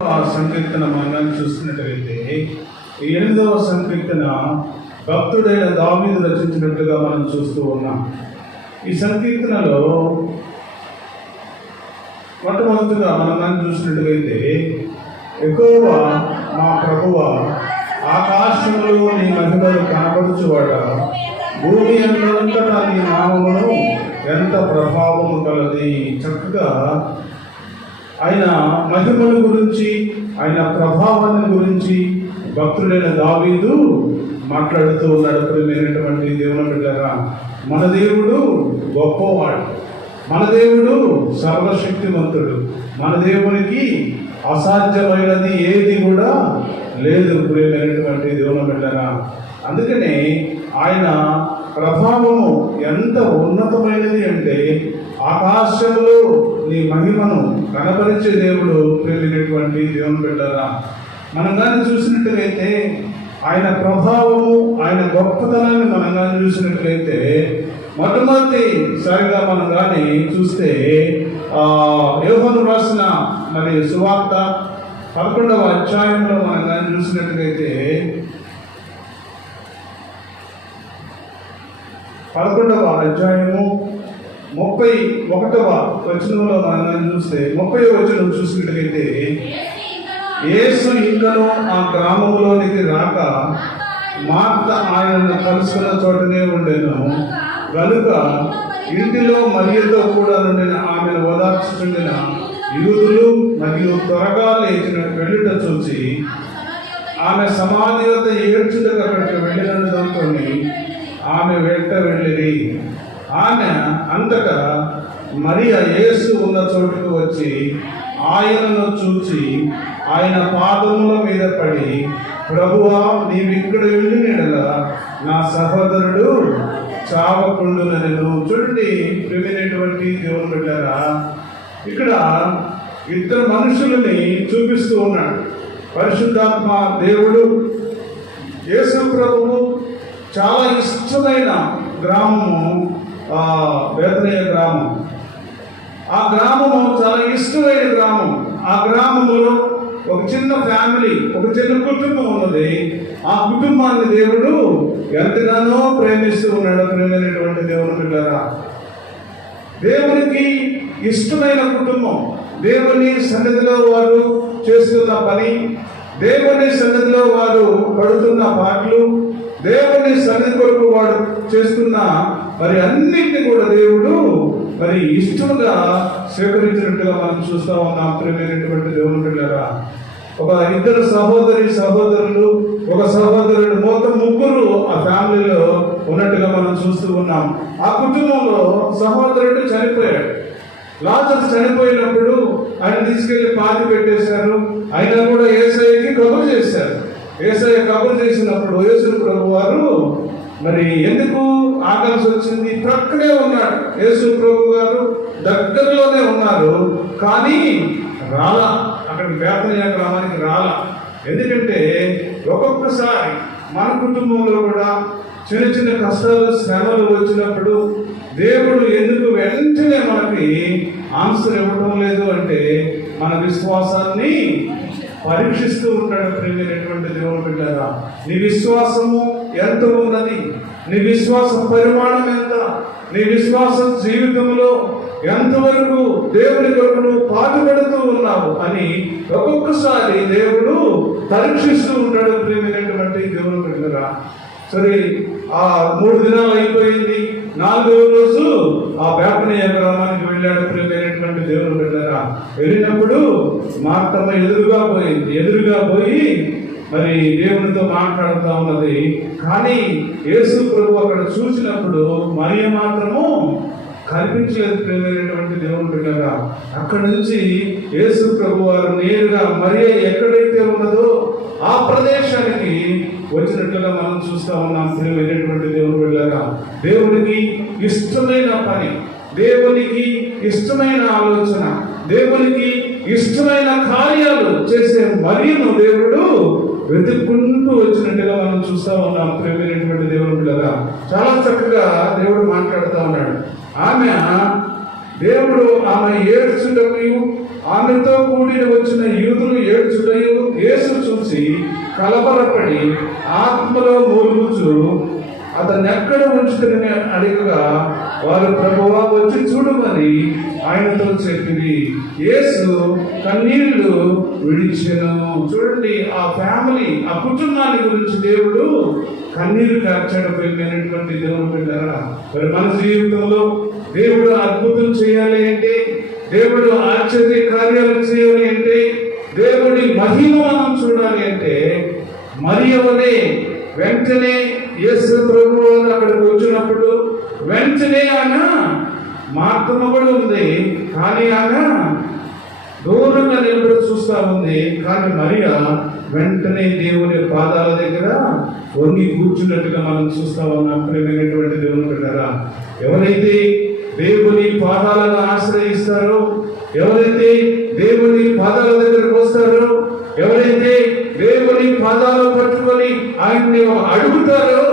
ఆ సంకీర్తన మనం చూస్తున్నట్లయితే 8వ సంకీర్తన భక్తుడైన దావీదు రచించినట్లుగా మనం చూస్తూ ఉన్నాం. ఈ సంకీర్తనలో మొట్టమొదటిగా మనం చూసినట్లయితే, యెహోవా మా ప్రభువా, ఆకాశంలో నీ మహిమను కనపరచువాడా, భూమి అంతటా నీ నామమును ఎంత ప్రభావము కలది. చక్కగా ఆయన మహిమల గురించి, ఆయన ప్రభావాన్ని గురించి భక్తుడైన దావీదు మాట్లాడుతూ ఉన్నాడు. ప్రియమైనటువంటి దేవుని బిడ్డలారా, మన దేవుడు గొప్పవాడు, మన దేవుడు సర్వశక్తివంతుడు, మన దేవునికి అసాధ్యమైనది ఏది కూడా లేదు. ప్రియమైనటువంటి దేవుని బిడ్డలారా, అందుకనే ఆయన ప్రభావము ఎంత ఉన్నతమైనది అంటే, ఆకాశంలో నీ మహిమను కనపరిచే దేవుడు. ప్రియమైనటువంటి దేవుని బిడ్డలారా, మనం కానీ చూసినట్లయితే ఆయన ప్రభావము, ఆయన గొప్పతనాన్ని మనం కానీ చూసినట్లయితే, మొట్టమొదటిసారిగా మనం కానీ చూస్తే యోహాను రాసిన మరి సువార్త 11వ అధ్యాయంలో మనం కానీ చూసినట్లయితే, 11వ అధ్యాయము 31వ వచనంలో మనం కానీ చూస్తే, 30వ వచనం చూసినట్లయితే, యేసు ఇంకను ఆ గ్రామంలోనికి రాక మార్త ఆయనను కలుసుకున్న చోటనే ఉండెను. కనుక ఇంటిలో మరియతో కూడా నుండిన ఆమెను ఓదార్చుచుండిన యూదులు మరియు త్వరగా లేచిన వెళ్ళుట చూసి ఆమె సమాధి వద్ద ఏడ్చుటకు అక్కడికి వెళ్ళినందుకు ఆమె వెంట వెళ్ళిరి. ఆమె అంతటా మరియ యేసు ఉన్న చోటుకు వచ్చి ఆయనను చూచి ఆయన పాదముల మీద పడి, ప్రభువా, నీవిక్కడ వెళ్ళినలా నా సహోదరుడు చావకుండునెను. చూడండి ప్రియమైనటువంటి దేవుని బిడ్డలారా, ఇక్కడ ఇద్దరు మనుషులని చూపిస్తూ ఉన్నాడు. పరిశుద్ధాత్మ దేవుడు, యేసు ప్రభువు చాలా ఇష్టమైన గ్రామము బేతనియ గ్రామం. ఆ గ్రామము చాలా ఇష్టమైన గ్రామం. ఆ గ్రామంలో ఒక చిన్న ఫ్యామిలీ, ఒక చిన్న కుటుంబం ఉన్నది. ఆ కుటుంబాన్ని దేవుడు ఎంతగానో ప్రేమిస్తూ ఉన్నాడు. ప్రేమైనటువంటి దేవుని బిడ్డలారా, దేవునికి ఇష్టమైన కుటుంబం, దేవుని సన్నిధిలో వారు చేస్తున్న పని, దేవుని సన్నిధిలో వారు పడుతున్న పాటలు, దేవుని సన్నిధి కొరకు వాడు చేస్తున్న మరి అన్నింటినీ కూడా దేవుడు మరి ఇష్టంగా స్వీకరించినట్టుగా మనం చూస్తూ ఉన్నాం. ప్రియమైనటువంటి దేవుని బిడ్డలారా, ఒక ఇద్దరు సహోదరులు, ఒక సహోదరుడు, మొత్తం ముగ్గురు ఆ ఫ్యామిలీలో ఉన్నట్టుగా మనం చూస్తూ ఉన్నాం. ఆ కుటుంబంలో సహోదరుడు చనిపోయాడు. లాజరు చనిపోయినప్పుడు ఆయన తీసుకెళ్లి పాతి పెట్టేశారు. అయినా కూడా యేసయ్యకి కబురు చేశారు. యేసయ్య కబురు చేసినప్పుడు యేసు ప్రభు వారు మరి ఎందుకు ఆగాల్సి వచ్చింది? ప్రక్కనే ఉన్నాడు యేసు ప్రభు గారు, దగ్గరలోనే ఉన్నారు, కానీ రాలా, అక్కడికి బేతనియ గ్రామానికి రాలా. ఎందుకంటే ఒక్కొక్కసారి మన కుటుంబంలో కూడా చిన్న చిన్న కష్టాలు, శ్రమలు వచ్చినప్పుడు దేవుడు ఎందుకు వెంటనే మనకి ఆన్సర్ ఇవ్వడం లేదు అంటే, మన విశ్వాసాన్ని పరీక్షిస్తూ ఉంటాడు. ప్రియమైనటువంటి దేవుని బిడ్డలారా, నీ విశ్వాసము ఎంత ఉన్నది, నీ విశ్వాస పరిమాణం ఎంత, నీ విశ్వాస జీవితంలో ఎంతవరకు దేవుని కొరకు నువ్వు పాటుపడుతూ ఉన్నావు అని ఒక్కొక్కసారి దేవుడు పరీక్షిస్తూ ఉంటాడు. ప్రియమైనటువంటి దేవుని బిడ్డలారా, సరే ఆ 3 దినాలు అయిపోయింది. 4వ రోజు ఆ బేతనియ గ్రామానికి వెళ్ళాడు. ప్రియమైనటువంటి దేవుని బిడ్డలారా, వెళ్ళినప్పుడు మార్తమ్మ ఎదురుగా పోయి మరి దేవునితో మాట్లాడుతూ ఉన్నది. కానీ యేసు ప్రభు అక్కడ చూసినప్పుడు మరియ మాత్రము కనిపించలేదు. ప్రియమైనటువంటి దేవుని బిడ్డలారా, అక్కడి నుంచి యేసు ప్రభు వారు నేరుగా మరియ ఎక్కడైతే ఉన్నదో ఆ ప్రదేశానికి వచ్చినట్లుగా మనం చూస్తూ ఉన్నాం. ప్రియమైనటువంటి దేవుని బిడ్డలారా, దేవునికి ఇష్టమైన పని, దేవునికి ఇష్టమైన ఆలోచన, దేవునికి ఇష్టమైన కార్యాలు చేసే మరియను దేవుడు వెతుక్కుంటూ వచ్చినట్టుగా మనం చూస్తూ ఉన్నాం. ప్రియమైనటువంటి దేవుని బిడ్డలారా, చాలా చక్కగా దేవుడు మాట్లాడుతూ ఉన్నాడు. దేవుడు ఆమె ఏడ్చుటకు ఆమెతో కూడి వచ్చిన యూదులు ఏడ్చు కలవరపడి ఆత్మలో మూలుగుచు అతన్ని ఎక్కడ ఉంచుతుని అడిగగా వారు ప్రభువా వచ్చి చూడమని ఆయనతో చెప్పింది. యేసు కన్నీళ్లు విడిచెను. చూడండి, ఆ ఫ్యామిలీ, ఆ కుటుంబాన్ని గురించి దేవుడు కన్నీరు కార్చాడు. ప్రియమైనటువంటి దేవుని బిడ్డలారా, మరి మన జీవితంలో దేవుడు అద్భుతం చేయాలి అంటే, దేవుడు ఆశ్చర్య కార్యాలు చేయాలి అంటే, దేవుడి మహిమ మనం చూడాలి అంటే, మరియవలే వెంటనే యేసు ప్రభువు అక్కడికి వచ్చినప్పుడు వెంటనే ఆయన మార్గము కూడా ఉంది, కానీ ఆయన దూరంగా నిలబడి చూస్తా ఉంది. కానీ మరియా వెంటనే దేవుని పాదాల దగ్గర వంగి కూర్చున్నట్టుగా మనం చూస్తా ఉన్నాం. ప్రియమైనటువంటి దేవుని బిడ్డలారా, ఎవరైతే దేవుని పాదాలను ఆశ్రయిస్తారో, ఎవరైతే దేవుని పాదాల దగ్గరకు వస్తారో, ఎవరైతే దేవుని పాదాలు పట్టుకొని ఆయన్ని అడుగుతారో,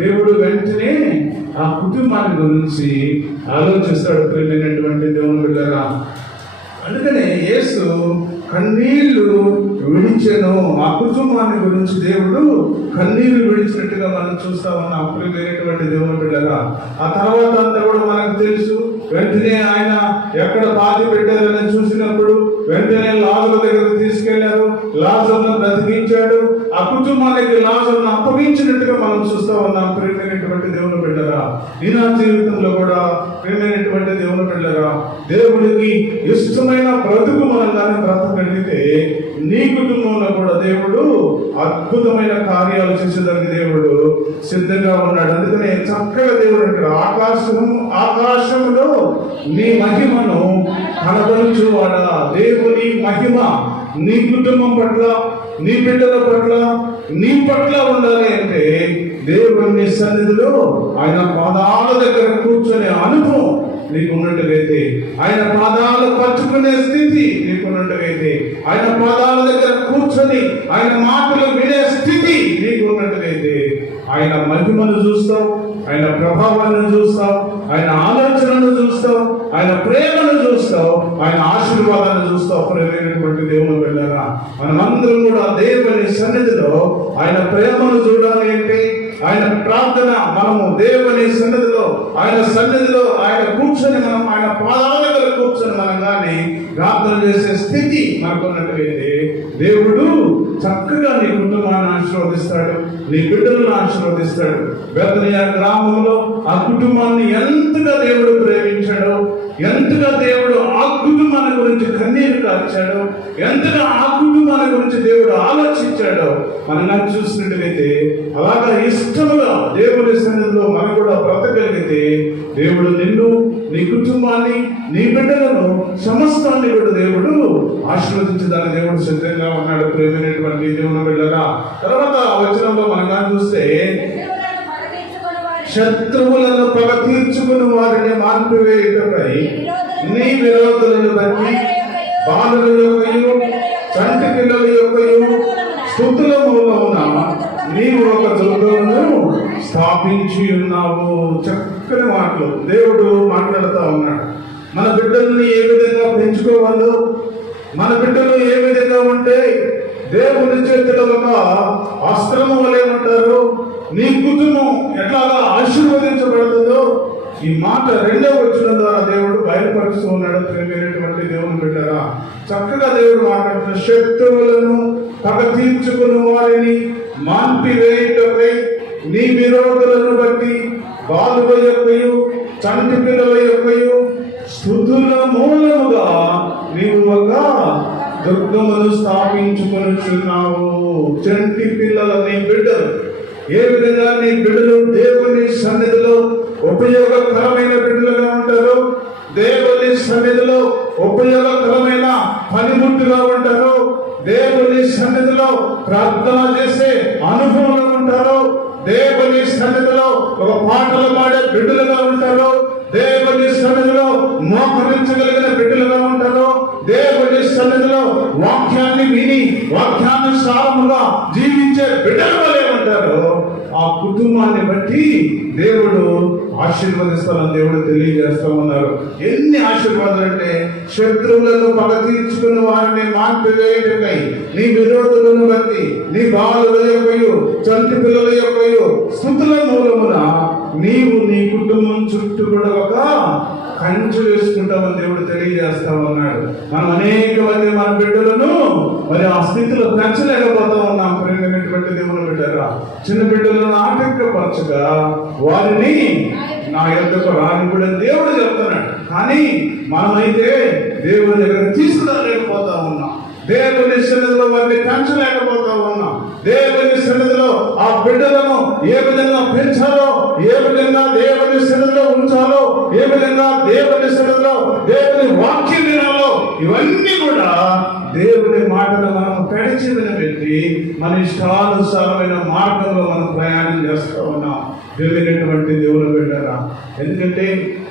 దేవుడు వెంటనే ఆ కుటుంబాన్ని గురించి ఆలోచిస్తాడు. ప్రియమైనటువంటి దేవుని బిడ్డలారా, అందుకనే యేసు కన్నీళ్లు విడిచెను. ఆ కుటుంబాన్ని గురించి దేవుడు కన్నీళ్లు విడిచినట్టుగా మనం చూస్తా ఉన్నాం. ప్రియమైనటువంటి దేవుని బిడ్డలారా, ఆ తర్వాత అంతా కూడా మనకు తెలుసు. వెంటనే ఆయన ఎక్కడ పాతి పెట్టారని చూసినప్పుడు వెంటనే లాజరు దగ్గరకు తీసుకెళ్లారు, లాజరును బ్రతికించాడు. ఆ కుటుంబానికి లాజరును అప్పగించినట్టుగా మనం చూస్తా ఉన్నాం. ప్రియమైనటువంటి దేవుని బిడ్డలారా, ఈ నా జీవితంలో కూడా ప్రియమైనటువంటి దేవుని బిడ్డలారా, దేవుడికి ఇష్టమైన బ్రతుకు మనం కానీ బ్రతకగలిగితే నీ కుటుంబంలో కూడా దేవుడు అద్భుతమైన కార్యాలు చేసేదానికి దేవుడు సిద్ధంగా ఉన్నాడు. అందుకనే చక్కగా దేవుడు అంటాడు, ఆకాశంలో నీ మహిమను కనబరుచువాడా. దేవుని మహిమ నీ కుటుంబం పట్ల, నీ బిడ్డల పట్ల, నీ పట్ల ఉండాలి అంటే దేవుని సన్నిధిలో ఆయన పాదాల దగ్గర కూర్చొని అనుభవం నీకున్నట్టుగైతే, ఆయన పాదాలు పట్టుకునే స్థితి నీకున్నట్టుగైతే, ఆయన పాదాల దగ్గర కూర్చొని ఆయన మాటలు వినే స్థితి నీకున్నట్టుగైతే, ఆయన మహిమను చూస్తావు, ఆయన ప్రభావాన్ని చూస్తావు, ఆయన ఆలోచనను చూస్తావు, ఆయన ప్రేమను చూస్తావు, ఆయన ఆశీర్వాదాన్ని చూస్తావు. ప్రియమైనటువంటి దేవుని బిడ్డలారా, మనమందరం కూడా దేవుని సన్నిధిలో ఆయన ప్రేమను చూడాలి అంటే, ఆయన ప్రార్థన మనము దేవుని సన్నిధిలో, ఆయన సన్నిధిలో ఆయన కూర్చొని మనం ఆయన పాదాల దగ్గర కూర్చొని మనం కానీ ప్రార్థన చేసే స్థితి మనకున్నట్టుగైతే దేవుడు చక్కగా నీ కుటుంబాన్ని ఆశీర్వదిస్తాడు, నీ బిడ్డలను ఆశీర్వదిస్తాడు. బెతనియా గ్రామంలో ఆ కుటుంబాన్ని ఎంతగా దేవుడు ప్రేమించాడో, ఎంతగా దేవుడు ఆ కుటుంబాన్ని గురించి కన్నీరు కార్చాడో, ఎంతగా ఆ కుటుంబాన్ని గురించి దేవుడు ఆలోచించాడో మనం చూసినట్టుగైతే, అలాగా ఇష్టముగా దేవుని సన్నిధిలో మనం కూడా బ్రతకగలిగితే దేవుడు నిన్ను, నీ కుటుంబాన్ని, నీ బిడ్డలను, సమస్తాన్ని కూడా దేవుడు ఆశీర్వదించడానికి దేవుడు సిద్ధంగా ఉన్నాడు. ప్రేమైనటువంటి దేవుని బిడ్డలారా, తర్వాత వచనంలో మనం చూస్తే శత్రువులను పగ తీర్చుకుని వారిని మార్పివేయుటపై నీ విరోధులను బట్టి బాలుల యొక్కయు చంటి పిల్లల యొక్కయు స్తుతుల మూలమున నీవు ఒక దుర్గమును స్థాపించి ఉన్నావు. చక్కని మాటలు దేవుడు మాట్లాడుతూ ఉన్నాడు. మన బిడ్డల్ని ఏ విధంగా పెంచుకోవాలో, మన బిడ్డలు ఏ విధంగా ఉంటే దేవుని చేతిలో ఒక అస్త్రము వలె ఉంటారు, నీ కుటుంబం ఎట్లాగా ఆశీర్వదించబడుతుందో ఈ మాట 2వ వచనం ద్వారా దేవుడు బయలుపరుస్తూ ఉన్నాడు. ప్రియమైనటువంటి దేవుని బిడ్డలారా, చక్కగా దేవుడు మాట్లాడుతున్న శత్రువులను పగ తీర్చుకుని వారిని మాన్పివేయుటపై నీ విరోధులను బట్టి బాలుల యొక్కయు చంటి పిల్లల యొక్కయు స్తుతుల మూలముగా నీవు ఒక దుర్గమును స్థాపించుకొనుచున్నావు. చంటి పిల్లల నీ బిడ్డలు ఏ విధంగా నీ బిడ్డలు దేవుని సన్నిధిలో ఉపయోగకరమైన బిడ్డలుగా ఉంటారు, దేవుని సన్నిధిలో ఉపయోగకరమైన పనిముట్టుగా ఉంటారు, దేవుని సన్నిధిలో ప్రార్థన చేసే అనుభవంలో ఉంటారు, దేవుని సన్నిధిలో ఒక పాటలు పాడే బిడ్డలుగా ఉంటారు, దేవుని సన్నిధిలో మోకరించగలిగిన బిడ్డలుగా ఉంటారు, దేవుని సన్నిధిలో వాక్యాన్ని విని వాక్యానుసారముగా జీవించే బిడ్డల వలె ఉంటారు. ఆ కుటుంబాన్ని బట్టి దేవుడు ఆశీర్వదిస్తారని దేవుడు తెలియజేస్తా ఉన్నారు. ఎన్ని ఆశీర్వాదాలు అంటే, శత్రువులను పగ తీర్చుకుని వారిని మాన్పివేయటకై నీ విరోధులను బట్టి నీ బాలుల యొక్కయు చంటి పిల్లల యొక్కయు స్తుతుల మూలమున నీవు నీ కుటుంబం చుట్టూ కూడా ఒక కంచె వేసుకుంటామని దేవుడు తెలియజేస్తా ఉన్నాడు. మనం అనేక మంది మన బిడ్డలను మరి ఆ స్థితిలో పెంచలేకపోతా ఉన్నాం. ప్రేమైనటువంటి దేవుని బిడ్డరా, చిన్న బిడ్డలను ఆటంకపరచగా వారిని నా యొద్దకు రానివ్వడని దేవుడు చెప్తున్నాడు. కానీ మనమైతే దేవుడి దగ్గర తీసుకురాలేకపోతా ఉన్నాం. దేవుని సన్నిధిలో వారిని పెంచలేకపోతా ఉన్నాం. దేవుని సన్నిధిలో ఆ బిడ్డలను ఏ విధంగా పెంచాలో, ఏ విధంగా దేవుని సన్నిధిలో ఉంచాలో, ఏ విధంగా దేవుని సన్నిధిలో దేవుని వాక్యం వినాలో, ఇవన్నీ కూడా దేవుని మాటలు మనం పెడిచి వినబెట్టి మన ఇష్టానుసారమైన మార్గంలో మనం ప్రయాణం చేస్తూ ఉన్నాం. దేవునటువంటి దేవుని బిడ్డరా, ఎందుకంటే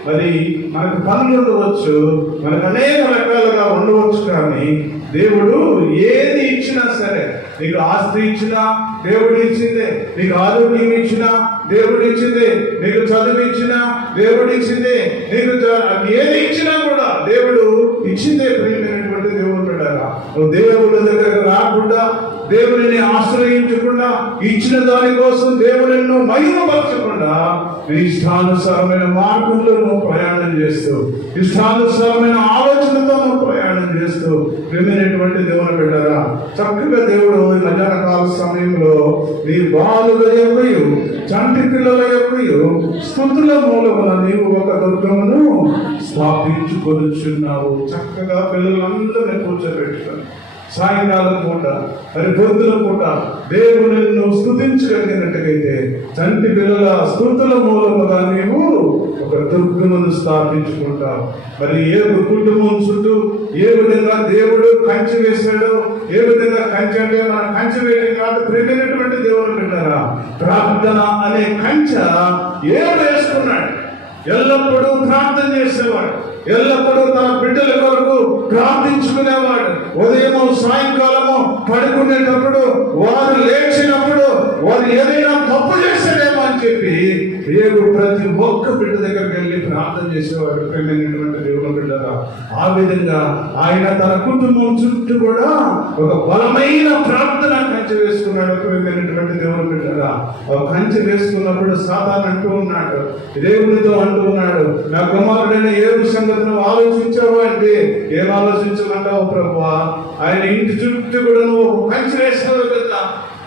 మరి మనకు పనులు ఉండవచ్చు, మనకు అనేక రకాలుగా ఉండవచ్చు, కానీ దేవుడు ఏది ఇచ్చినా సరే, నీకు ఆస్తి ఇచ్చినా దేవుడు ఇచ్చిందే, నీకు ఆరోగ్యం ఇచ్చినా దేవుడు ఇచ్చిందే, నీకు చదువు ఇచ్చినా దేవుడు ఇచ్చిందే, నీకు ఏది ఇచ్చినా కూడా దేవుడు ఇచ్చిందే. ప్రియమైనటువంటి దేవుడు బిడ్డరా, నువ్వు దేవుడి దగ్గరకు రాకుండా, దేవుడిని ఆశ్రయించకుండా, ఇచ్చిన దానికోసం దేవుడిని మహిమపరచకుండా ఇష్టానుసారమైన మార్గంలో నువ్వు ప్రయాణం చేస్తూ, ఇష్టానుసారమైన ఆలోచనతో నువ్వు ప్రయాణం చేస్తూ ప్రేమైనటువంటి దేవుని బిడ్డరా, చక్కగా దేవుడు ఈ మధ్యాహ్న కాల సమయంలో నీ బాలుల యొక్కయు చంటి పిల్లల యొక్కయు స్తుతుల మూలమున నీవు ఒక దుర్గమును స్థాపించుకొనుచున్నావు. చక్కగా పిల్లలందరినీ కూర్చోబెట్టుకొని సాయంకాలం పూట మరి పొద్దున పూట దేవుని నువ్వు స్తుతించగలిగినట్టుగైతే చంటి పిల్లల స్తుతుల మూలముగా నీవు ఒక దుర్గమును స్థాపించుకుంటావు. మరి ఏ కుటుంబం చుట్టూ ఏ విధంగా దేవుడు కంచె వేశాడో, ఏ విధంగా కంచె అంటే మన కంచె వేయడం కాదు, ప్రేమైనటువంటి దేవుడు బిడ్డరా, ప్రార్థన అనే కంచె ఏడు వేసుకున్నాడు. ఎల్లప్పుడూ ప్రార్థన చేసేవాడు, ఎల్లప్పుడూ తన బిడ్డల కొరకు ప్రార్థించుకునేవాడు. ఉదయము సాయంకాలము పడుకునేటప్పుడు, వారు లేచినప్పుడు వారు ఏదైనా తప్పు చేశాడేమో అని చెప్పి ప్రతి ఒక్క బిడ్డ దగ్గరికి వెళ్ళి ప్రార్థన చేసేవాడు. ప్రేమైనటువంటి దేవుని బిడ్డరా, ఆ విధంగా ఆయన తన కుటుంబం చుట్టూ కూడా ఒక బలమైన ప్రార్థన కంచె వేసుకున్నాడు. ప్రేమైనటువంటి దేవుని బిడ్డరా, ఒక కంచె వేసుకున్నప్పుడు సాతాను అంటూ ఉన్నాడు, దేవునితో అంటూ ఉన్నాడు, నా కుమారుడైన ఏడు సంగతిని ఆలోచించావు అంటే, ఏం ఆలోచించమంటావు ప్రభువా? ఆయన ఇంటి చుట్టూ కూడా నువ్వు కంచె వేస్తావు కదా,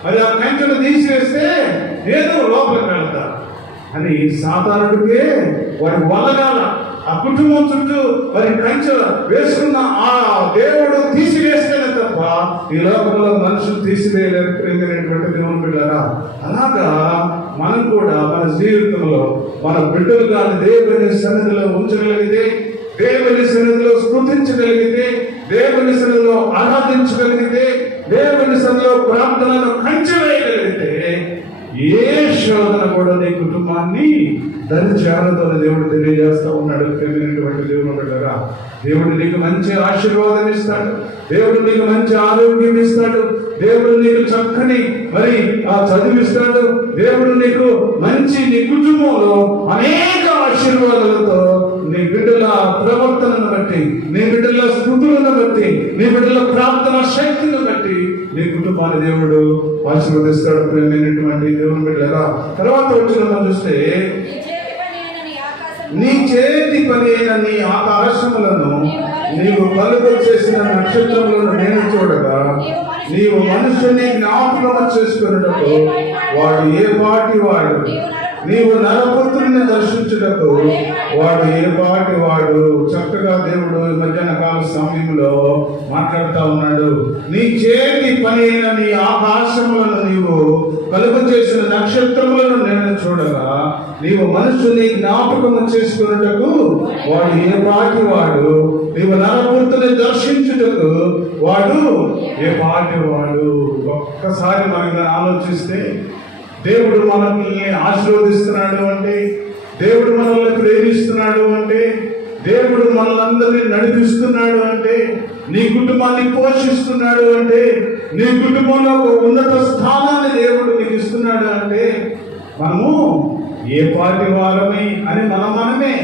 మరి ఆ కంచెను తీసివేస్తే నేను లోపలికి వెళ్తా అని సాధారణకే వారి వలగాల ఆ కుటుంబం చుట్టూ మరి కంచె వేసుకున్న ఆ దేవుడు తీసివేస్తేనే తప్ప ఈ లోకంలో మనుషులు తీసివేయలేరు. ప్రేమైనటువంటి దేవుని బిడ్డరా, అలాగా మనం కూడా మన జీవితంలో మన బిడ్డలు కానీ దేవుని సన్నిధిలో ఉంచగలిగితే, దేవుని సన్నిధిలో స్తుతించగలిగితే, దేవుని సన్నిధిలో ఆరాధించగలిగితే, దేవుని సన్నిధిలో ప్రార్థనను కంచె వేయగలిగితే ఏ శోధన కూడా నీ కుటుంబాన్ని దరిచేరతో దేవుడు తెలియజేస్తా ఉన్నాడు. ప్రేమైనటువంటి దేవుని బిడ్డరా, దేవుడు నీకు మంచి ఆశీర్వాదం ఇస్తాడు, దేవుడు నీకు మంచి ఆరోగ్యం ఇస్తాడు, దేవుడు నీకు చక్కని మరి ఆ చదివిస్తాడు, దేవుడు నీకు మంచి నీ కుటుంబంలో అనేక ఆశీర్వాదాలతో నీ బిడ్డల ప్రవర్తనను బట్టి, నీ బిడ్డల స్తుతులను బట్టి, నీ బిడ్డల ప్రార్థన శక్తిని బట్టి నీ కుటుంబాన్ని దేవుడు ఆశీర్వదిస్తాడు. ప్రేమైనటువంటి దేవుని బిడ్డరా, తర్వాత వచ్చిన చూస్తే, నీ చేతి పని అయిన నీ ఆకాశములను నీవు కలుగ చేసిన నక్షత్రములను నేను చూడగా, నీవు మనుషుని జ్ఞాపకం చేసుకున్నటకు వాడు ఏ పాటి వాడు, నీవు నరపుత్రుని దర్శించుటకు వాడు ఏ పాటి వాడు. చక్కగా దేవుడు మధ్యాహ్న కాల సమయంలో మాట్లాడుతూ ఉన్నాడు. నీ చేతి పని అయిన నీ ఆకాశములను నీవు కలుగ చేసిన నక్షత్రములను నేను చూడగా, నీవు మనుషుని జ్ఞాపకము చేసుకున్నటకు వాడు ఏ పాటి వాడు, నీవు నరపుత్రుని దర్శించుటకు వాడు ఏ పాటి వాడు. ఒక్కసారి మనం ఆలోచిస్తే, దేవుడు మనల్ని ఆశీర్వదిస్తున్నాడు అంటే, దేవుడు మనల్ని ప్రేమిస్తున్నాడు అంటే, దేవుడు మనల్ని నడిపిస్తున్నాడు అంటే, నీ కుటుంబాన్ని పోషిస్తున్నాడు అంటే, నీ కుటుంబంలో ఒక ఉన్నత స్థానాన్ని దేవుడు నీకు ఇస్తున్నాడు అంటే, మనము ఏ పాటి వారమే అని మనమే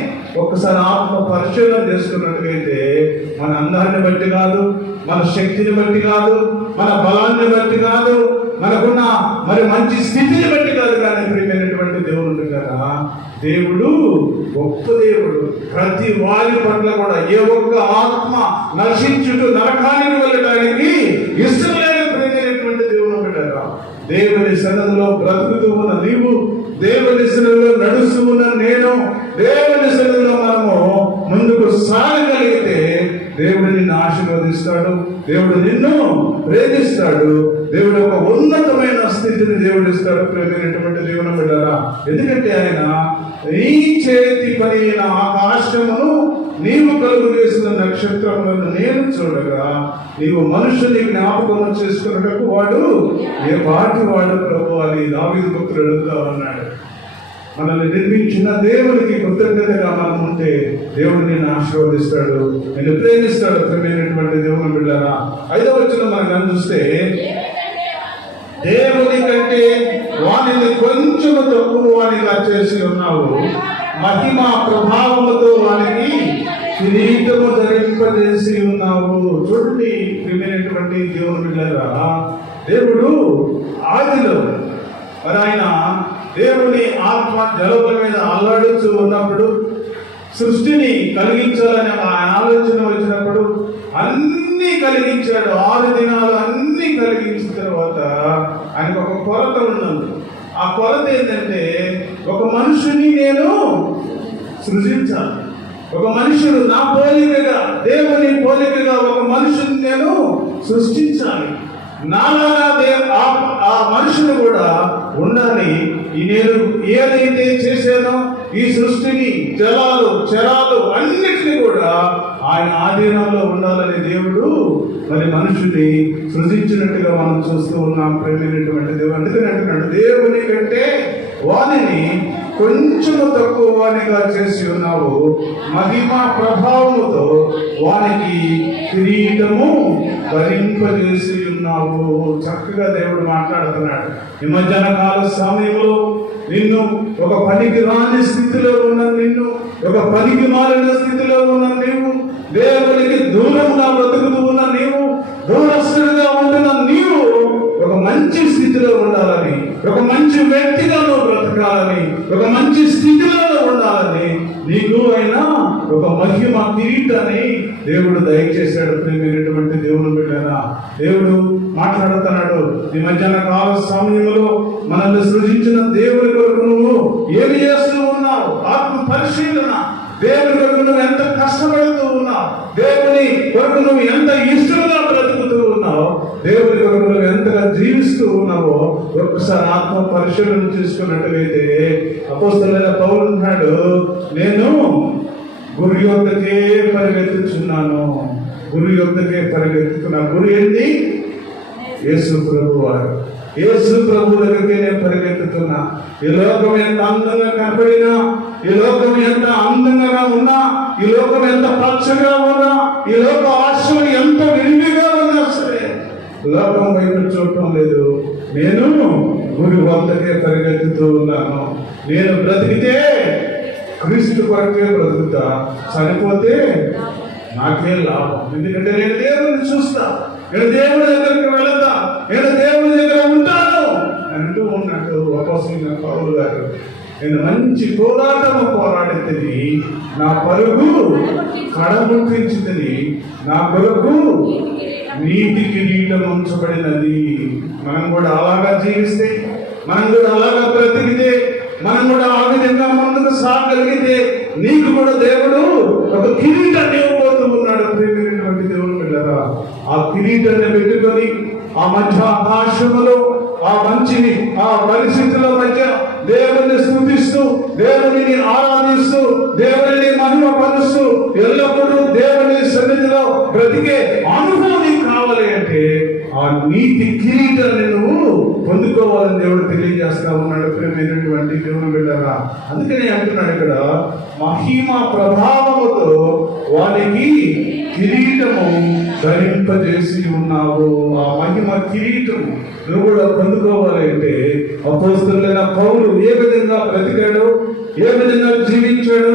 ఒక్కసారి ఆత్మ పరిశీలన చేసుకున్నట్టుగైతే మన అందాన్ని బట్టి కాదు, మన శక్తిని బట్టి కాదు, మన బలాన్ని బట్టి కాదు, మనకున్న మరి మంచి స్థితిని బట్టి కాదు, కానీ ప్రియమైనటువంటి దేవుడు కదా, దేవుడు గొప్ప దేవుడు. ప్రతి వారి పట్ల కూడా ఏ ఒక్క ఆత్మ నశించుటూ నరకానికి వెళ్ళడానికి ఇష్టం లేని ప్రియమైనటువంటి దేవుడు పెట్టారా. దేవుని సన్నిధిలో బ్రతుకుతూ ఉన్న నీవు, దేవుని సన్నిధిలో నడుస్తూ ఉన్న నేను, దేవుని సన్నిధిలో మనము ముందుకు సాగగలిగితే దేవుడు నిన్ను ఆశీర్వదిస్తాడు, దేవుడు నిన్ను ప్రేమిస్తాడు, దేవుడు ఒక ఉన్నతమైన స్థితిని దేవుడు ఇస్తాడు. ప్రేమైనటువంటి దేవుని బిడ్డలారా, ఎందుకంటే ఆయన నీ చేతి పని అయిన ఆకాశమును నీవు కలుగు చేసిన నక్షత్రములను నేను చూడగా నీవు మనుషుని జ్ఞాపకం చేసుకున్నట్టు వాడు ఏ పాటి వాడు ప్రభు అని దావీదు భక్తుడు అడుగుతా ఉన్నాడు. మనల్ని నిర్మించిన దేవునికి కృతజ్ఞతగా మనం ఉంటే దేవుడు నిన్ను ఆశీర్వదిస్తాడు, నిన్ను ప్రేమిస్తాడు. ప్రేమైనటువంటి దేవుని బిడ్డలారా, 5వ వచనం మనం చూస్తే, దేవుని కంటే వానిని కొంచెము తక్కువ వానిగా చేసి ఉన్నావు, మహిమ ప్రభావముతో వానికి కిరీటము ధరింపజేసి ఉన్నావు. చూడండి ప్రియమైనటువంటి దేవుని బిడ్డలారా, దేవుడు ఆదిలో మరి ఆయన దేవుని ఆత్మ జలముల మీద అల్లాడుతూ ఉన్నప్పుడు, సృష్టిని కలిగించాలని ఆయన ఆలోచన వచ్చినప్పుడు అన్ని కలిగించాడు. 6 దినాలు అన్ని కలిగించిన తర్వాత ఆయనకు ఒక కొరత ఉన్నది. ఆ కొరత ఏంటంటే, ఒక మనుషుని నేను సృజించాలి, ఒక మనుషుడు నా పోలికగా, దేవుని పోలికగా ఒక మనుషుని నేను సృష్టించాలి, నాలాగా ఆ మనుషులు కూడా ఉండాలి. ఈ నేను ఏదైతే చేశానో ఈ సృష్టిని, జలాలు చరాలు అన్నిటినీ కూడా ఆయన ఆధీనంలో ఉండాలని దేవుడు మరి మనుషుని సృజించినట్టుగా మనం చూస్తూ ఉన్నాం. ప్రేమైనటువంటి దేవుడు అందుకని అంటున్నాడు, దేవుని కంటే వానిని కొంచెము తక్కువ వానిగా చేసి ఉన్నావు, మహిమ ప్రభావముతో వానికి కిరీటము ధరింపజేసి ఉన్నావు. చక్కగా దేవుడు మాట్లాడుతున్నాడు. ఈ మధ్యాహ్న కాల సమయంలో నిన్ను ఒక పనికి రాని స్థితిలో ఉన్న నిన్ను, ఒక పనికి మారిన స్థితిలో ఉన్న నీవు, దేవునికి దూరంగా బ్రతుకుతూ ఉన్న నీవు, దూరస్తుడిగా ఉంటున్న నీవు ఒక మంచి స్థితిలో ఉండాలని, ఒక మంచి వ్యక్తిగా నువ్వు బ్రతకాలని, ఒక మంచి స్థితిలో ఉండాలని నీకు అయినా ఒక మహిమ కిరీటాన్ని దేవుడు దయచేశాడు. ప్రియమైనటువంటి దేవుని బిడ్డలారా, దేవుడు మాట్లాడుతున్నాడు. ఈ మధ్యాహ్న కాల సమయంలో మనల్ని సృజించిన దేవుని కొరకు నువ్వు ఏమి చేస్తూ ఉన్నావు? ఆత్మ పరిశీలన. దేవుని కొరకు నువ్వు ఎంత కష్టపడుతూ ఉన్నావు, దేవుని కొరకు నువ్వు ఎంత ఇష్టంగా బ్రతుకుతూ ఉన్నావు, దేవుని కొరకు నువ్వు ఎంతగా జీవిస్తూ ఉన్నావో ఒక్కసారి ఆత్మ పరిశీలన చేసుకున్నట్లయితే అపోస్తలుడైన పౌలు అంటున్నాడు, నేను గురి యొద్దకే పరిగెత్తుచున్నాను. గురి యొద్దకే పరిగెత్తుతున్నా. గురి ఏంటి? యేసు ప్రభు వారు. యేసు ప్రభు దగ్గరికి నేను పరిగెత్తుతున్నా. ఈ లోకం ఎంత అందంగా కనపడినా, ఈ లోకం ఎంత అందంగా ఉన్నా, ఈ లోకం ఎంత పచ్చగా ఉన్నా, ఈ లోక ఆశలు ఎంత విరివిగా ఉన్నా సరే లోకం వైపు చూడటం లేదు. నేను గురి వద్దకే పరిగెత్తుతూ ఉన్నాను. నేను బ్రతికితే క్రీస్తు కొరకే బ్రతుకుతా, చనిపోతే నాకే లాభం. ఎందుకంటే నేను దేవుడిని చూస్తా, నేను దేవుడి దగ్గరికి వెళతా, నేను దేవుడి దగ్గర ఉంటాను అంటూ ఉన్నట్టు అపోస్తలుడైన పౌలు గారు, నేను మంచి పోరాటము పోరాడితిని, నా పరుగు కడముట్టించితిని, నా కొరకు నీతి కిరీటం ఉంచబడినది. మనం కూడా అలాగా జీవిస్తే, మనం కూడా అలాగా బ్రతికితే, మనం కూడా ఆ విధంగా ముందుకు సాగలిగితే నీకు కూడా దేవుడు ఒక కిరీటాన్ని ఇవ్వబోతూ ఉన్నాడు. ప్రియమైనటువంటి దేవుని బిడ్డలారా, ఆ కిరీటాన్ని పెట్టుకొని ఆ మధ్య ఆకాశములో ఆ మంచిని ఆ పరిస్థితుల మధ్య దేవుని స్తుతిస్తూ, దేవుని ఆరాధిస్తూ, దేవుని మహిమపరుస్తూ ఎల్లప్పుడూ దేవుని సన్నిధిలో బ్రతికే అనుభవం నీకు కావాలి. కావాలి అంటే ఆ నీతి కిరీటాన్ని నువ్వు పొందుకోవాలని దేవుడు తెలియజేస్తా ఉన్నాడు. ప్రియమైనటువంటి దేవుని బిడ్డలారా, అందుకని అంటున్నాడు ఇక్కడ, మహిమ ప్రభావముతో వారికి కిరీటము ధరింపజేసి ఉన్నావు. ఆ మహిమ కిరీటము నువ్వు కూడా పొందుకోవాలి అంటే అపోస్తలుడైన పౌలు ఏ విధంగా బ్రతికాడు, ఏ విధంగా జీవించాడు,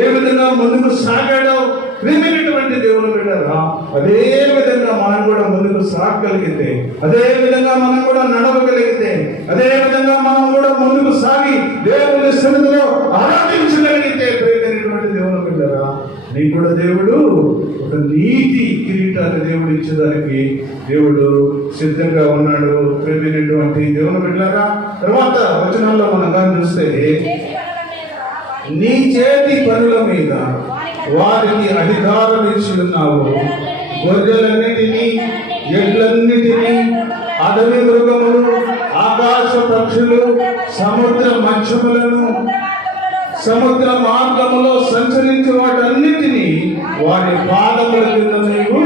ఏ విధంగా ముందుకు సాగాడో, ప్రియమైనటువంటి దేవుని బిడ్డలారా, అదే విధంగా మనం కూడా ముందుకు సాగగలిగితే, అదే విధంగా మనం కూడా నడవగలిగితే, అదే విధంగా మనం కూడా ముందుకు సాగి దేవుని సన్నిధిలో ఆరాధించగలిగితే, ప్రియమైనటువంటి దేవుని బిడ్డలారా, నీకు కూడా దేవుడు ఒక నీతి కిరీటాన్ని దేవుడు ఇచ్చేదానికి దేవుడు సిద్ధంగా ఉన్నాడు. ప్రియమైనటువంటి దేవుని బిడ్డలారా, తర్వాత వచనాల్లో మనం కానీ చూస్తే, నీ చేతి పనుల మీద వారికి అధికారం ఇచ్చి ఉన్నావు. గొర్రెలన్నిటినీ, ఎడ్లన్నిటినీ, అడవి మృగములు, ఆకాశ పక్షులు, సముద్ర మత్స్యములను, సముద్ర మార్గములో సంచరించే వాటన్నిటినీ వారి పాదముల కింద నీవు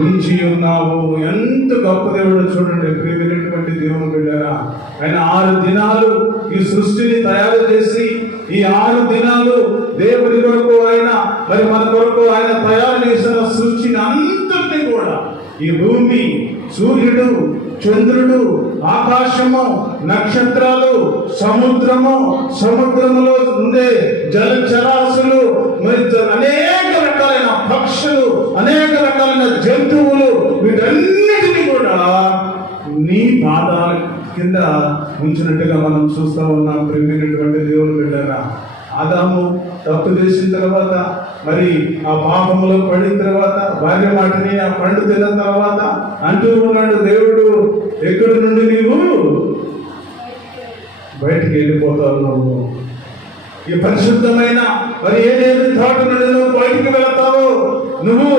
ఉంచి ఉన్నావు. ఎంత గొప్ప దేవుడు చూడండి. ప్రియమైనటువంటి దేవుని బిడ్డలారా, ఆయన 6 దినాలు ఈ సృష్టిని తయారు చేసి, ఈ 6 దినాలు దేవుని కొరకు ఆయన, మరి మన కొరకు ఆయన తయారు చేసిన సృష్టిని అంతటినీ కూడా, ఈ భూమి, సూర్యుడు, చంద్రుడు, ఆకాశము, నక్షత్రాలు, సముద్రము, సముద్రములో ఉండే జలచరాశులు, మరి అనేక రకాలైన పక్షులు, అనేక రకాలైన జంతువులు, వీటన్నిటినీ కూడా నీ పాదాల కింద ఉంచినట్టుగా మనం చూస్తూ ఉన్నాం. ప్రియమైనటువంటి దేవుని బిడ్డలారా, ఆదాము తప్పు చేసిన తర్వాత, మరి ఆ పాపంలో పడిన తర్వాత, భార్య మాటని ఆ పండు తిన్న తర్వాత అంటూ ఉన్నాడు దేవుడు, ఎక్కడి నుండి నీవు బయటికి వెళ్ళిపోతావు, నువ్వు ఈ పరిశుద్ధమైన మరి ఏదేది తోట నుండి నువ్వు బయటికి వెళతావు, నువ్వు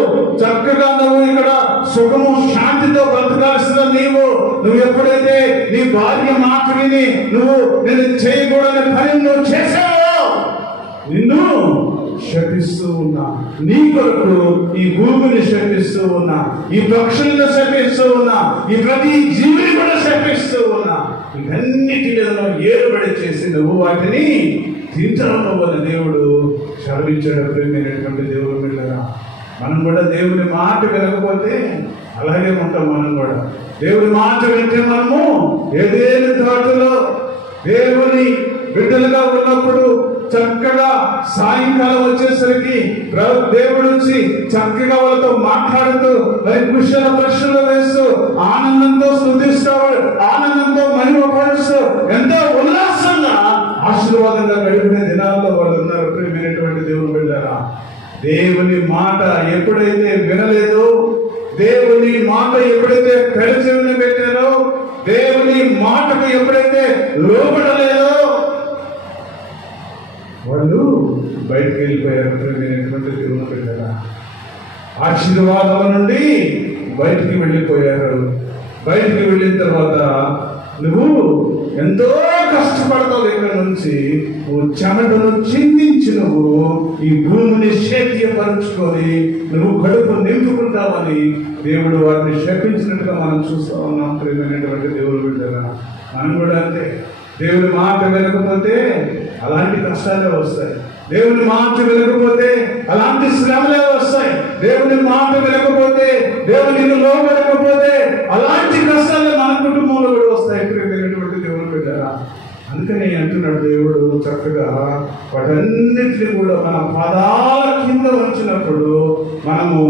చక్కగా నువ్వు ఇక్కడ సుఖము శాంతితో బ్రతకాల్సిన నువ్వు ఎప్పుడైతే నీ భార్య మాట విని నువ్వు నేను చేయకూడని పని నువ్వు చేసావో, నిన్ను శపిస్తూ ఉన్నా, నీ కొరకు ఈ భూమిని శపిస్తూ ఉన్నా, ఈ పక్షులను శపిస్తూ ఉన్నా, ఈ ప్రతి జీవిని కూడా శపిస్తూ ఉన్నా, ఇవన్నిటిలో ఏర్పడి చేసి నువ్వు వాటిని తింటావు అని దేవుడు శరణించాడు. ప్రేమైనటువంటి దేవుని బిడ్డలారా, మనం కూడా దేవుని మాట వినకపోతే అలాగే ఉంటాం. మనం కూడా దేవుని మాట వింటే మనము ఏదేని తోటలో దేవుని బిడ్డలుగా ఉన్నప్పుడు చక్కగా సాయంకాలం వచ్చేసరికి దేవుడు వచ్చి చక్కగా వాళ్ళతో మాట్లాడుతూ, మరి కుశల ప్రశ్నలు వేస్తూ, ఆనందంతో స్తుతిస్తూ, ఆనందంతో మహిమపరుస్తూ, ఎంతో ఉల్లాసంగా ఆశీర్వాదంగా గడిపిన దినాల్లో వాళ్ళు ఉన్నారు. ప్రియమైనటువంటి దేవుని బిడ్డలారా, దేవుని మాట ఎప్పుడైతే వినలేదో, దేవుని మాట ఎప్పుడైతే పెడచెవిన పెట్టారో, దేవుని మాటకు ఎప్పుడైతే లోపడలేదో వాళ్ళు బయటకు వెళ్ళిపోయారు. ప్రియమైనటువంటి దేవుని బిడ్డలారా, ఆశీర్వాదం నుండి బయటికి వెళ్ళిపోయారు. బయటికి వెళ్ళిన తర్వాత నువ్వు ఎంతో కష్టపడతావు. ఇక్కడ నుంచి నువ్వు చెమటను చిందించి నువ్వు ఈ భూమిని శేత్యపరుచుకొని నువ్వు కడుపు నింపుకుంటావని దేవుడు వారిని శపించినట్టుగా మనం చూస్తూ ఉన్నాం. ప్రియమైనటువంటి దేవుని బిడ్డలారా, మనం కూడా అంతే. దేవుని మాట వినకపోతే అలాంటి కష్టాలే వస్తాయి. దేవుని మాట వినకపోతే అలాంటి శ్రమలే వస్తాయి. దేవుని మాట వినకపోతే, దేవుని లోబడకపోతే అలాంటి కష్టాలే మన కుటుంబంలో కూడా వస్తాయి. ప్రియమైనటువంటి దేవుని బిడ్డలారా, అందుకని అంటున్నాడు దేవుడు చక్కగా వాటన్నిటిని కూడా మన పాదాల కింద ఉంచినప్పుడు మనము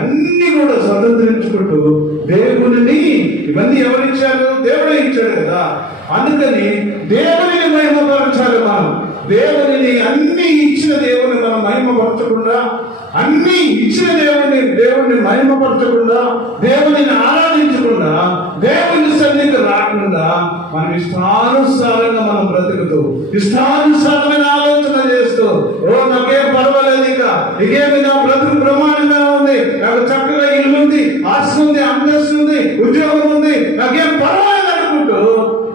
అన్ని కూడా స్వతంత్రించుకుంటూ దేవుని, ఇవన్నీ ఎవరిచ్చారు? దేవుడే ఇచ్చాడు కదా. అందుకని దేవుని మహిమపరచాలి. మనం దేవుని అన్ని ఇచ్చిన దేవుని మనం మహిమపరచకుండా, అన్ని ఇచ్చిన దేవుడిని మహిమపరచకుండా, దేవుని ఆరాధించకుండా, దేవుని సన్నిధికి రాకుండా మనం ఇష్టానుసారంగా మనం బ్రతుకుతూ, ఇష్టానుసారమైన ఆలోచన చేస్తూ, నాకేం పర్వాలేదు, ఇకేమి నా బ్రతుకు ప్రమాణంగా ఉంది, నాకు చక్కగా ఇల్లు ఉంది, ఆస్తి ఉంది, అంతస్తు ఉంది, ఉద్యోగం ఉంది, నాకేం పర్వాలేదు అనుకుంటూ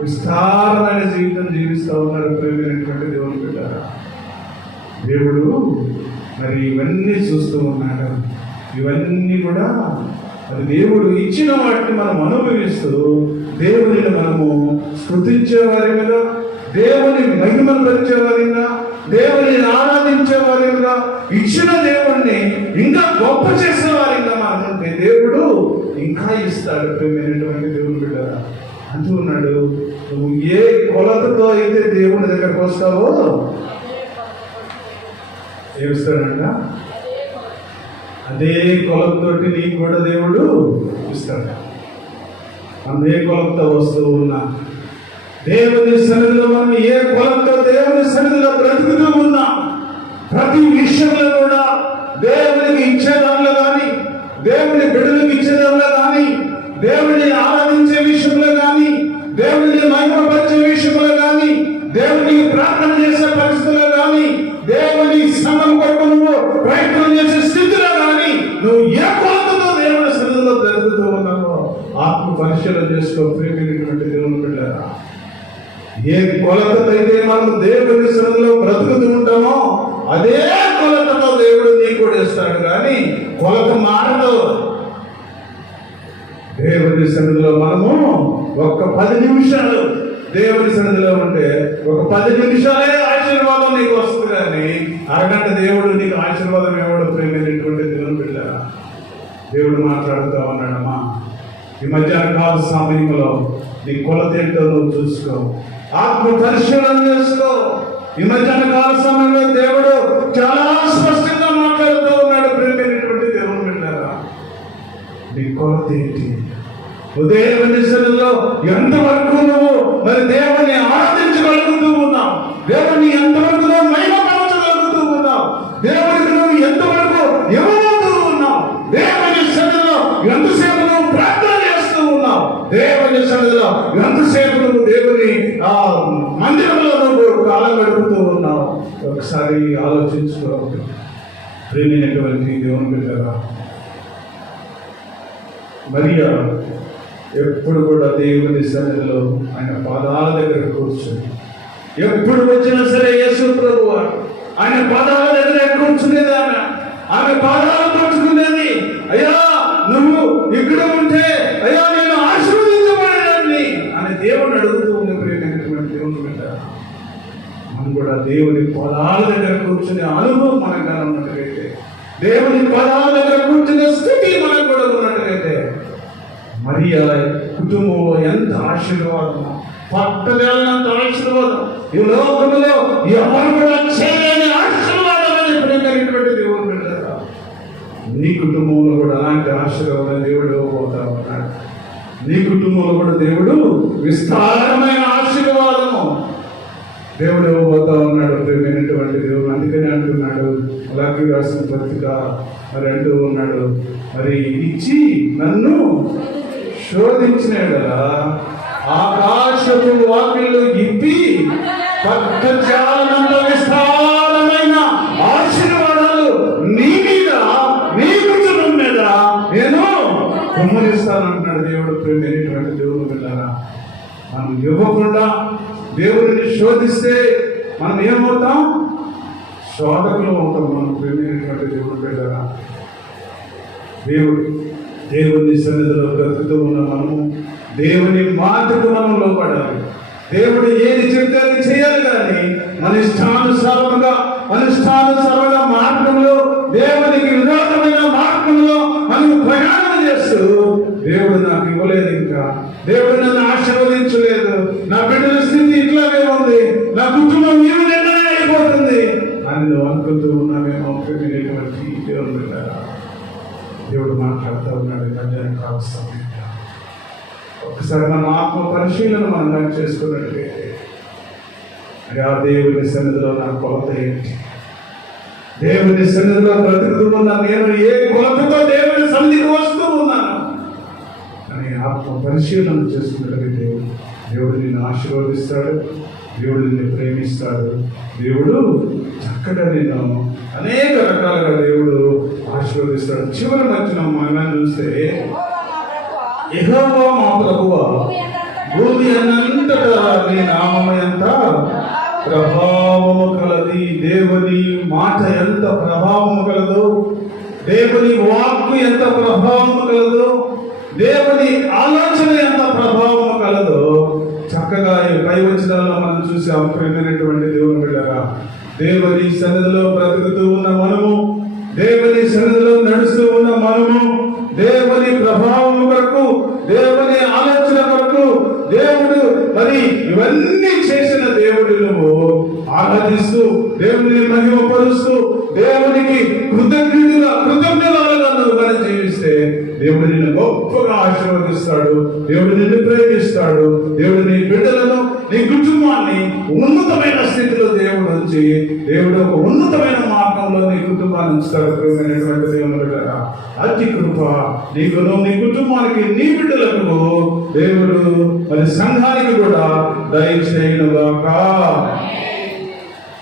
విస్తారమైన జీవితం జీవిస్తూ ఉన్నారు. ప్రియమైనటువంటి దేవుని బిడ్డలారా, దేవుడు మరి ఇవన్నీ చూస్తూ ఉన్నాడు. ఇవన్నీ కూడా అది దేవుడు ఇచ్చిన వాటిని మనం అనుభవిస్తూ దేవునిని మనము స్తుతించే వారిగా, దేవుని మహిమను పరిచే వారిగా, దేవుని ఆరాధించే వారిగా, ఇచ్చిన దేవుణ్ణి ఇంకా గొప్ప చేసే వారిగా మనం ఉంటే దేవుడు ఇంకా ఇస్తాడు. ప్రేమైనటువంటి దేవుని బిడ్డ అంటున్నాడు, నువ్వు ఏ కొలతతో అయితే దేవుని దగ్గరకు వస్తావో ఏమిస్తాడంట, అదే కొలతతోటి నీకు కూడా దేవుడు ఇస్తాడు. మనం ఏ కొలతతో వస్తూ ఉన్నా, దేవుని సన్నిధిలో మనం ఏ కొలతతో దేవుని సన్నిధిలో బ్రతుకుతూ ఉన్నాం, ప్రతి విషయంలో కూడా దేవునికి ఇచ్చేదానిలో కానీ, దేవుని బిడ్డలకు ఇచ్చేదానిలో కానీ, దేవుని ఆరాధించే విషయంలో కానీ, దేవుని మహిమపరిచే విషయంలో కానీ, దేవునికి ప్రార్థన చేసే పరిస్థితుల్లో కానీ, దేవుని సంఘం కొరకు నువ్వు ప్రయత్నం చేసే స్థితిలో కానీ, నువ్వు ఏ కొలతతో దేవుని సన్నిధిలో బ్రతుకుతూ ఉన్నావో ఆత్మ పరిశీలన చేసుకో. ప్రేమైనటువంటి దేవుని బిడ్డలారా, ఏ కొలతతో అయితే మనం దేవుని సన్నిధిలో బ్రతుకుతూ ఉంటామో అదే కొలతతో దేవుడు నీకు కూడా ఇస్తాడు. కానీ కొలత మారదు. దేవుని సన్నిధిలో మనము ఒక్క 10 నిమిషాలు దేవుని సన్నిధిలో ఉంటే ఒక 10 నిమిషాలే ఆశీర్వాదం నీకు వస్తుంది. కానీ అరగంట దేవుడు నీకు ఆశీర్వాదం ఇవ్వడు. ప్రేమైనటువంటి దేవుని బిడ్డలారా, దేవుడు మాట్లాడుతూ ఉన్నాడమ్మా, ఈ మధ్యాహ్న కాల సమయంలో నీ కొలత ఏంటో నువ్వు చూసుకో, ఆత్మ పరిశీలన చేసుకో. ఈ మధ్యాహ్న కాల సమయంలో దేవుడు చాలా స్పష్టంగా మాట్లాడుతూ ఉన్నాడు. ప్రేమైనటువంటి దేవుని బిడ్డలారా, నీ కొలత ఏంటి? దేవుని సన్నిధిలో ఎంతవరకు నువ్వు మరి దేవుని ఆరాధించగలుగుతూ ఉన్నావు, దేవుని ఎంతవరకు నువ్వు మహిమపరచగలుగుతూ ఉన్నావు, దేవునికి నువ్వు ఎంతవరకు ఇవ్వబోతూ ఉన్నావు, దేవుని సన్నిధిలో ఎంతసేపు నువ్వు ప్రార్థన చేస్తూ ఉన్నావు, దేవుని సన్నిధిలో ఎంతసేపు నువ్వు దేవుని మందిరంలో నువ్వు కాలం గడుపుతూ ఉన్నావు. ఒకసారి ఆలోచించుకో. ప్రేమైనటువంటి దేవుని బిడ్డలారా, మరియా ఎప్పుడు కూడా దేవుని సన్నిధిలో ఆయన పాదాల దగ్గర కూర్చొని, ఎప్పుడు వచ్చినా సరే యేసు ప్రభువు ఆయన పాదాల దగ్గర కూర్చునేది. ఆమె పాదాలు కూర్చుకునేది. అయ్యా నువ్వు ఇక్కడ ఉంటే అయ్యా నేను ఆశీర్వదించబడేదాన్ని అని దేవుని అడుగుతూ ఉంది. ప్రేమైనటువంటి దేవుని బిడ్డ, మనం కూడా దేవుని పాదాల దగ్గర కూర్చునే అనుభవం మనకు ఉన్నట్లయితే, దేవుని పాదాల దగ్గర కూర్చునే స్థితి మనకు కూడా ఉన్నట్లయితే, మరియా కుటుంబంలో ఎంత ఆశీర్వాదమో, పట్టలేనంత ఆశీర్వాదం, ఈ లోకంలో ఎవరు కూడా చేయలేని ఆశీర్వాదం అని ప్రేమైనటువంటి దేవుని బిడ్డలారా, నీ కుటుంబంలో కూడా అలాంటి ఆశీర్వాదం దేవుడు ఇవ్వబోతా ఉన్నాడు. నీ కుటుంబంలో కూడా దేవుడు విస్తారమైన ఆశీర్వాదము దేవుడు ఇవ్వబోతా ఉన్నాడు. ప్రేమైనటువంటి దేవుడు అందుకని అంటున్నాడు, అలాగే రాసిన పత్రిక మరి అంటూ ఉన్నాడు, మరి ఇచ్చి నన్ను శోధించిన ఆకాశపు వాకిళ్ళు ఇప్పి పట్టజాలనంలో విస్తారమైన ఆశీర్వాదాలు నీ మీద, నీ కుటుంబం మీద నేను కుమ్మరిస్తానంటున్నాడు దేవుడు. ప్రేమైనటువంటి దేవుడు బిడ్డలారా, మనం ఇవ్వకుండా దేవుడిని శోధిస్తే మనం ఏమవుతాం? శోధకులు అవుతాం. మనం ప్రేమైనటువంటి దేవుడు బిడ్డలారా, దేవుని సన్నిధిలో బ్రతుకుతూ ఉన్న మనము దేవుని మాటకు మనం లోపడాలి. దేవుడు ఏది చెప్తే అది చేయాలి. కానీ మన ఇష్టానుసారంగా మార్గంలో, దేవునికి విరోధమైన మార్గంలో మనం ప్రయాణం చేస్తూ దేవుడు నాకు ఇవ్వలేదు, ఇంకా దేవుడు నన్ను ఆశీర్వదించలేదు, నా బిడ్డల స్థితి ఇట్లాగే ఉంది, నా కుటుంబం ఈ విధంగా అయిపోతుంది అని నువ్వు అనుకుంటూ ఉన్నామేమో. ప్రేమైనటువంటి దేవుని బిడ్డలారా, దేవుడు మాట్లాడుతూ ఉన్నాడు. మధ్యాహ్నం కావస్తాం. ఒకసారి మన ఆత్మ పరిశీలన మనం చేసుకున్నట్లయితే, ఆ దేవుని సన్నిధిలో నా కొలత ఏంటి? దేవుని సన్నిధిలో బ్రతుకుతూ ఉన్నా నేను ఏ కొలతతో దేవుని సన్నిధికి వస్తూ ఉన్నాను అని ఆత్మ పరిశీలన చేసుకున్నట్లయితే దేవుడు నిన్ను ఆశీర్వదిస్తాడు, దేవుడు నిన్ను ప్రేమిస్తాడు, దేవుడు చక్కగా నిన్ను అనేక రకాలుగా దేవుడు ఆశీర్వదిస్తాడు. చివరి వచ్చిన మనం చూస్తే, యెహోవా మా ప్రభువా, భూమి అన్నంతటా నీ నామము ఎంత ప్రభావము కలది. దేవుని మాట ఎంత ప్రభావము కలదో, దేవుని వాక్కు ఎంత ప్రభావం కలదో, దేవుని ఆలోచన ఎంత ప్రభావం కలదో చక్కగా ఈ పై వచనాల్లో మనం చూసాం. ప్రియమైనటువంటి దేవుని బిడ్డలారా, దేవుని సన్నిధిలో బ్రతుకుతూ ఉన్న మనము, దేవుని సన్నిధిలో నడుస్తూ ఉన్న మనము, దేవుని ప్రభావం కొరకు, దేవుని ఆలోచన కొరకు దేవుడు మరి ఇవన్నీ చేసిన దేవుడు నువ్వు ఆరాధిస్తూ, దేవుడిని మహిమపరుస్తూ, దేవునికి కృతజ్ఞతలుగా నువ్వు కానీ జీవిస్తే దేవుడు నిన్ను గొప్పగా ఆశీర్వదిస్తాడు. దేవుడు నిన్ను ప్రేమిస్తాడు. దేవుడు నీ బిడ్డలను, నీ కుటుంబాన్ని ఉన్నతమైన స్థితిలో దేవుడు ఉంచి, దేవుడు ఒక ఉన్నతమైన మార్గంలో నీ కుటుంబాన్ని ఉంచుతాడు. ప్రియమైనటువంటి దేవుని బిడ్డలారా, అతి కృప నీకును, నీ కుటుంబానికి, నీ బిడ్డలకు దేవుడు మరి సంఘానికి కూడా దయచేయునుగాక.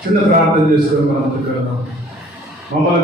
చిన్న ప్రార్థన చేసుకొని మనం ముందుకు వెళ్దాం. మమ్మల్ని